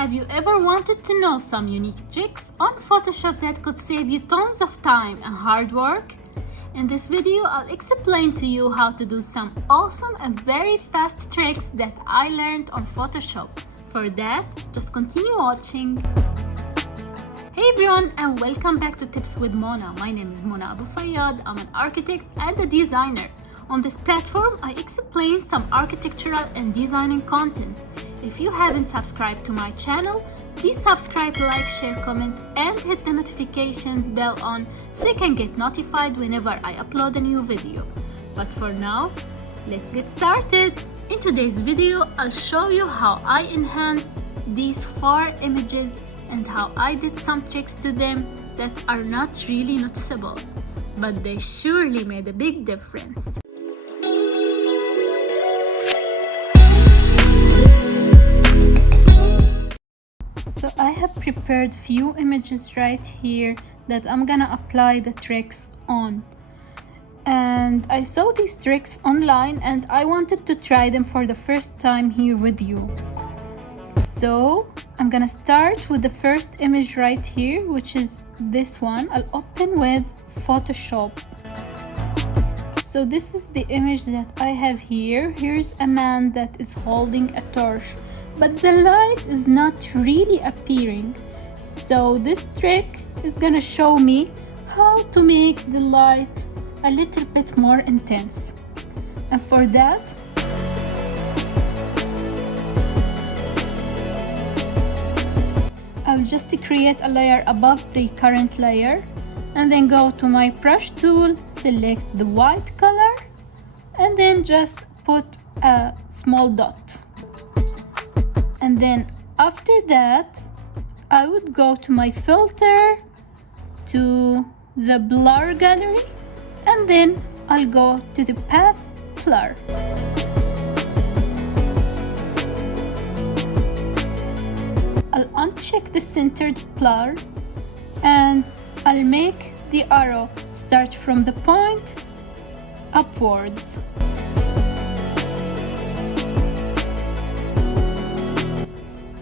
Have you ever wanted to know some unique tricks on Photoshop that could save you tons of time and hard work? In this video, I'll explain to you how to do some awesome and very fast tricks that I learned on Photoshop. For that, just continue watching. Hey everyone, and welcome back to Tips with Mona. My name is Mona Abu Fayyad. I'm an architect and a designer. On this platform, I explain some architectural and designing content. If you haven't subscribed to my channel, please subscribe, like, share, comment, and hit the notifications bell on so you can get notified whenever I upload a new video. But for now, let's get started. In today's video, I'll show you how I enhanced these 4 images and how I did some tricks to them that are not really noticeable, but they surely made a big difference. So I have prepared few images right here that I'm gonna apply the tricks on. And I saw these tricks online and I wanted to try them for the first time here with you. So I'm gonna start with the first image right here, which is this one. I'll open with Photoshop. So this is the image that I have here. Here's a man that is holding a torch, but the light is not really appearing. So this trick is gonna show me how to make the light a little bit more intense. And for that, I'll just create a layer above the current layer and then go to my brush tool, select the white color, and then just put a small dot. And then after that, I would go to my filter, to the blur gallery, and then I'll go to the path blur. I'll uncheck the centered blur and I'll make the arrow start from the point upwards.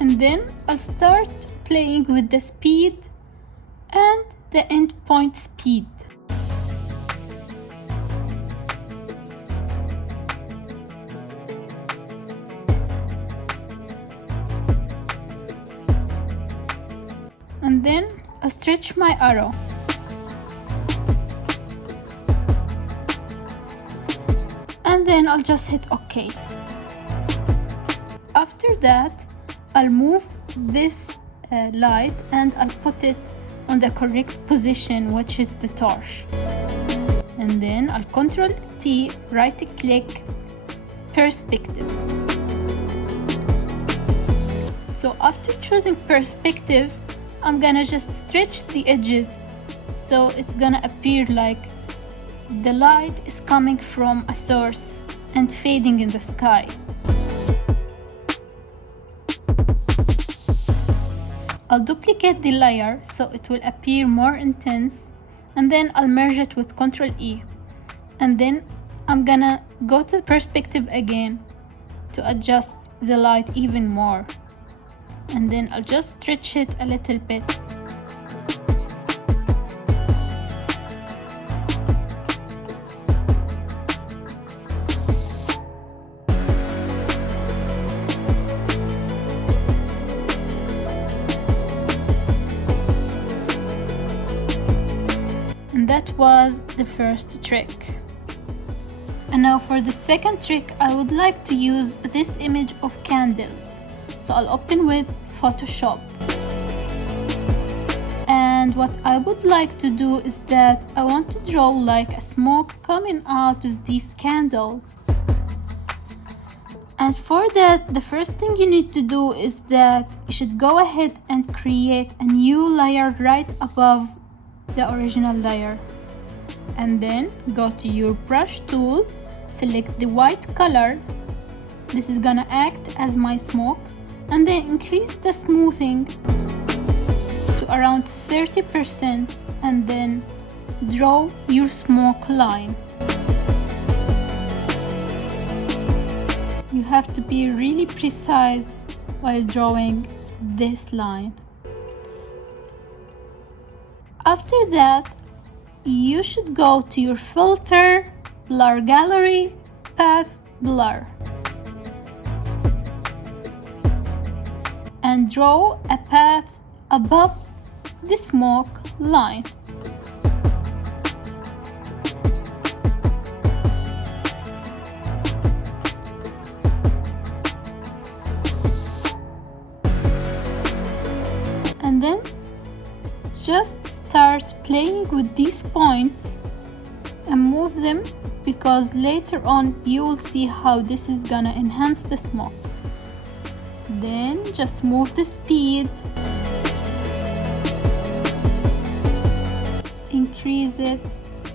And then I'll start playing with the speed and the endpoint speed. And then I'll stretch my arrow. And then I'll just hit OK. After that, I'll move this light and I'll put it on the correct position, which is the torch. And then I'll Control T, right click, perspective. So after choosing perspective, I'm gonna just stretch the edges so it's gonna appear like the light is coming from a source and fading in the sky. I'll duplicate the layer so it will appear more intense, and then I'll merge it with Ctrl E. And then I'm gonna go to perspective again to adjust the light even more. And then I'll just stretch it a little bit. And that was the first trick. And now for the second trick, I would like to use this image of candles. So I'll open with Photoshop. And what I would like to do is that I want to draw like a smoke coming out of these candles. And for that, the first thing you need to do is that you should go ahead and create a new layer right above the original layer. And then go to your brush tool, select the white color. This is gonna act as my smoke. And then increase the smoothing to around 30% and then draw your smoke line. You have to be really precise while drawing this line. After that, you should go to your filter, blur gallery, path blur, and draw a path above the smoke line. And then just start playing with these points and move them, because later on you will see how this is gonna enhance the smoke. Then just move the speed, increase it,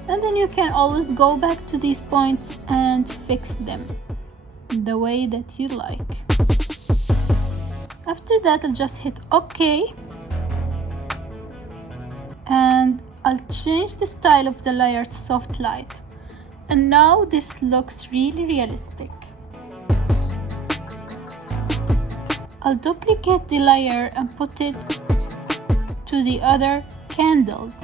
and then you can always go back to these points and fix them the way that you like. After that, I'll just hit OK, and I'll change the style of the layer to soft light, and now this looks really realistic. I'll duplicate the layer and put it to the other candles.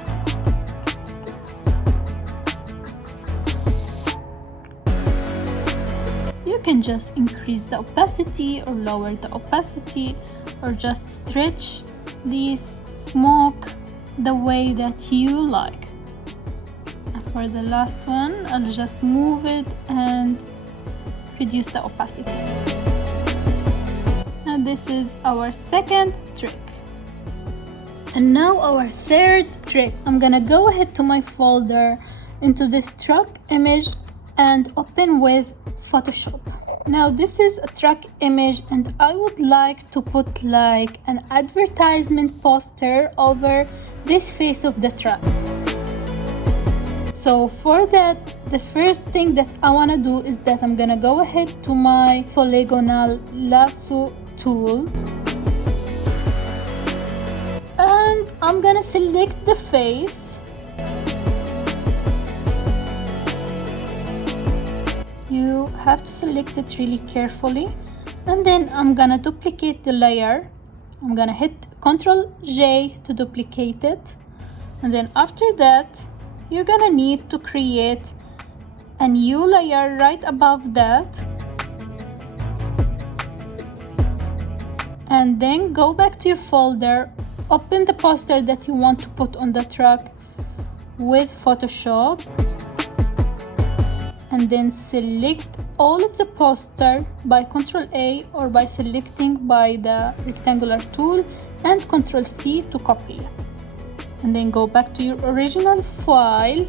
You can just increase the opacity or lower the opacity, or just stretch this smoke the way that you like. And for the last one, I'll just move it and reduce the opacity. And this is our second trick. And now our third trick. I'm gonna go ahead to my folder, into this truck image, and open with Photoshop. Now this is a truck image, and I would like to put like an advertisement poster over this face of the truck. So for that, the first thing that I want to do is that I'm gonna go ahead to my polygonal lasso tool, and I'm gonna select the face, you have to select it really carefully, and then I'm gonna duplicate the layer. I'm gonna hit Ctrl J to duplicate it, and then after that you're gonna need to create a new layer right above that, and then go back to your folder, open the poster that you want to put on the truck with Photoshop, and then select all of the poster by Ctrl A, or by selecting by the rectangular tool and Ctrl C to copy. And then go back to your original file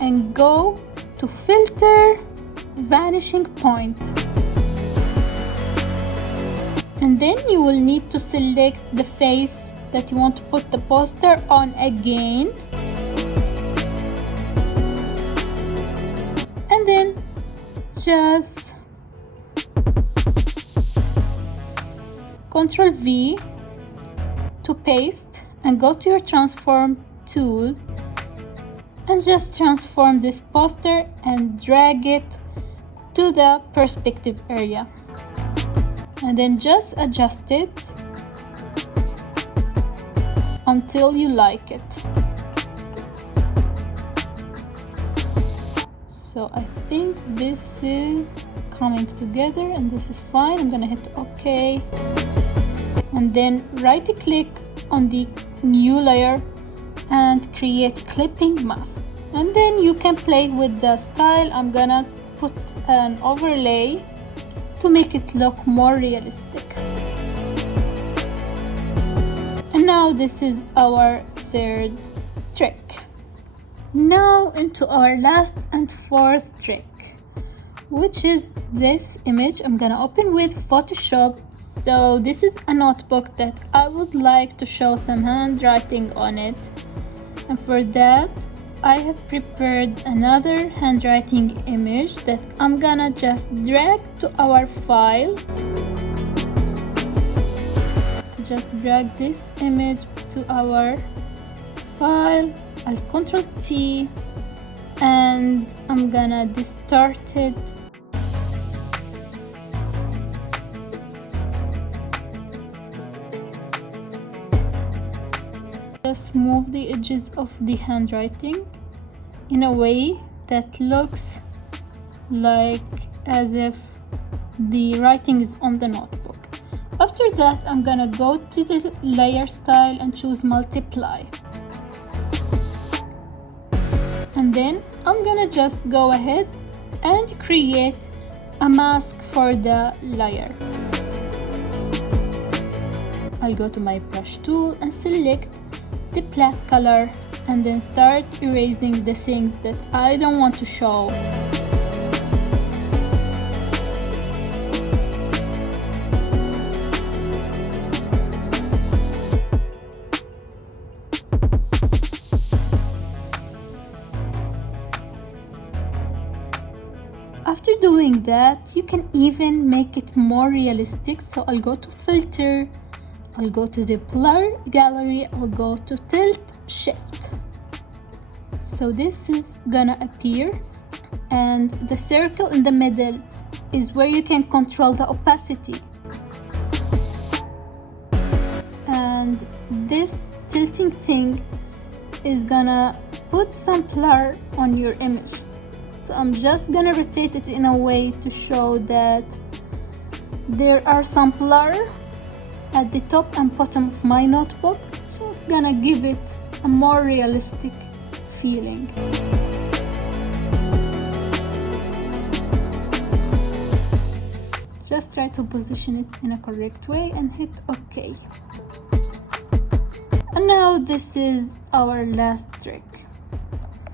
and go to filter, vanishing point. And then you will need to select the face that you want to put the poster on again. And then just Ctrl V to paste, and go to your transform tool and just transform this poster and drag it to the perspective area, and then just adjust it until you like it. So I think this is coming together and this is fine. I'm gonna hit OK, and then right click on the new layer and create clipping mask, and then you can play with the style. I'm gonna put an overlay to make it look more realistic. And now this is our third trick. Now into our last and fourth trick, which is this image. I'm gonna open with Photoshop. So this is a notebook that I would like to show some handwriting on it, and for that I have prepared another handwriting image that I'm gonna just drag to our file. Just drag this image to our file. I'll Ctrl T, and I'm gonna distort it. just move the edges of the handwriting in a way that looks like as if the writing is on the notebook. After that, I'm gonna go to the layer style and choose multiply. And then I'm gonna just go ahead and create a mask for the layer. I'll go to my brush tool and select the black color and then start erasing the things that I don't want to show. After doing that, you can even make it more realistic. So I'll go to filter, I'll go to the blur gallery, I'll go to tilt shift. So this is gonna appear, and the circle in the middle is where you can control the opacity. And this tilting thing is gonna put some blur on your image. So I'm just gonna rotate it in a way to show that there are some blur at the top and bottom of my notebook. So it's gonna give it a more realistic feeling. Just try to position it in a correct way and hit OK. And now this is our last trick.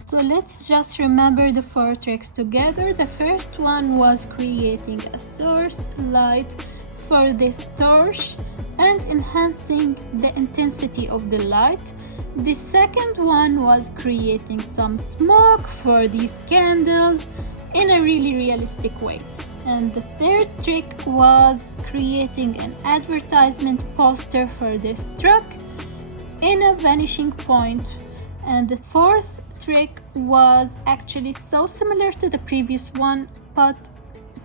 So let's just remember the 4 tricks together. The first one was creating a source light for this torch and enhancing the intensity of the light. The second one was creating some smoke for these candles in a really realistic way. And the third trick was creating an advertisement poster for this truck in a vanishing point. And the fourth trick was actually so similar to the previous one, but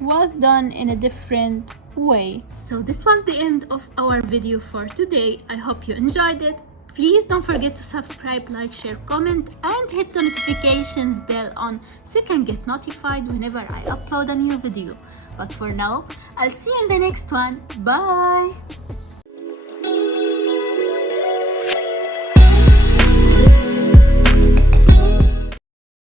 was done in a different way. So this was the end of our video for today. I hope you enjoyed it. Please don't forget to subscribe, like, share, comment, and hit the notifications bell on so you can get notified whenever I upload a new video. But for now, I'll see you in the next one. Bye!